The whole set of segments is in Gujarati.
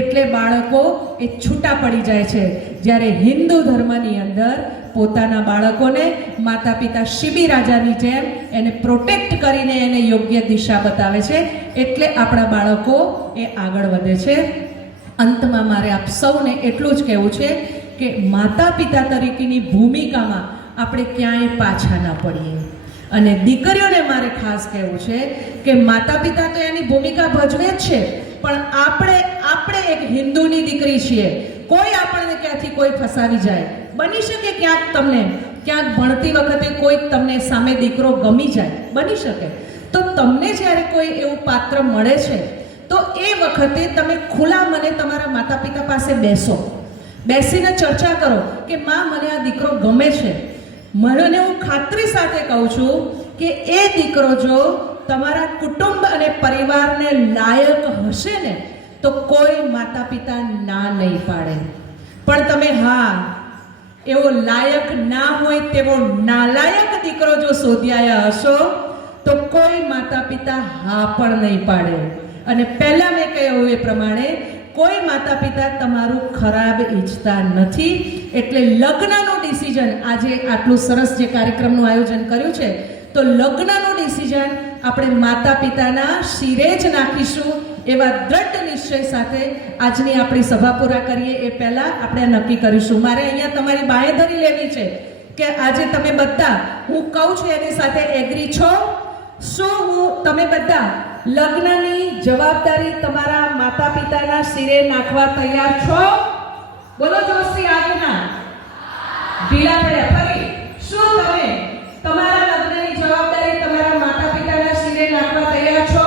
એટલે બાળકો એ છૂટા પડી જાય છે. જ્યારે હિન્દુ ધર્મની અંદર પોતાના બાળકોને માતા પિતા શિબી રાજાની જેમ એને પ્રોટેક્ટ કરીને એને યોગ્ય દિશા બતાવે છે, એટલે આપણા બાળકો એ આગળ વધે છે. અંતમાં મારે આપ સૌને એટલું જ કહેવું છે કે માતા પિતા તરીકેની ભૂમિકામાં આપણે ક્યાંય પાછા ના પડીએ. અને દીકરીઓને મારે ખાસ કહેવું છે કે માતા પિતા તો એની ભૂમિકા ભજવે જ છે, પણ આપણે એક હિન્દુની દીકરી છીએ. કોઈ આપણને ક્યાંથી કોઈ ફસાવી જાય, બની શકે ક્યાંક ભણતી વખતે કોઈક તમને સામે દીકરો ગમી જાય, બની શકે. તો તમને જ્યારે કોઈ એવું પાત્ર મળે છે તો એ વખતે તમે ખુલ્લા મને તમારા માતા પિતા પાસે બેસીને ચર્ચા કરો કે માં મને આ દીકરો ગમે છે. મને હું ખાતરી સાથે કહું છું કે એ દીકરો જો તમારા કુટુંબ અને પરિવારને લાયક હશે ને તો કોઈ માતા પિતા ના નહીં પાડે. પણ તમે એવો લાયક ના હોય તેવો નાલાયક દીકરો જો શોધી આવ્યા હશો તો કોઈ માતા પિતા પણ નહીં પાડે. અને પહેલા મેં કહ્યું એ પ્રમાણે કોઈ માતા પિતા તમારું ખરાબ ઈચ્છતા નથી. એટલે લગ્નનું ડિસિઝન, આજે આટલું સરસ જે કાર્યક્રમનું આયોજન કર્યું છે, તો લગ્નનું ડિસિઝન આપણે માતા પિતાના શિરે જ નાખીશું એવા દ્રઢ નિશ્ચય સાથે આજની આપણી સભા પૂરા કરીએ એ પહેલા આપણે નક્કી કરીશું. મારે અહીંયા તમારી બાંહેધરી લેવી છે કે આજે તમે બધા, હું કહું છું એની સાથે એગ્રી છો? શું તમે બધા લગ્નની જવાબદારી તમારા માતા પિતાના શિરે નાખવા તૈયાર છો? બોલો જોશી આજના ઢીલા પડ્યા. ફરી શું તમે તમારા લગ્નની જવાબદારી તમારા માતા પિતાના શિરે નાખવા તૈયાર છો?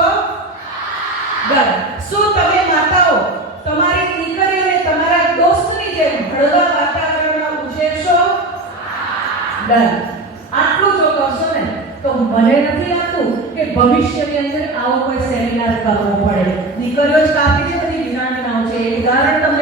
શું તમે માતાઓ તમારી દીકરીઓને તમારા દોસ્તની જેમ હળવા વાતાવરણમાં ઉછેરશો? આટલું જો કરશો ને તો મને નથી લાગતું કે ભવિષ્યની અંદર આવો કોઈ સેમિનાર કરવો પડે. દીકરીઓ જ કાફી છે, બધી વિરાંગનાઓ છે. એ ઉદાહરણ તમને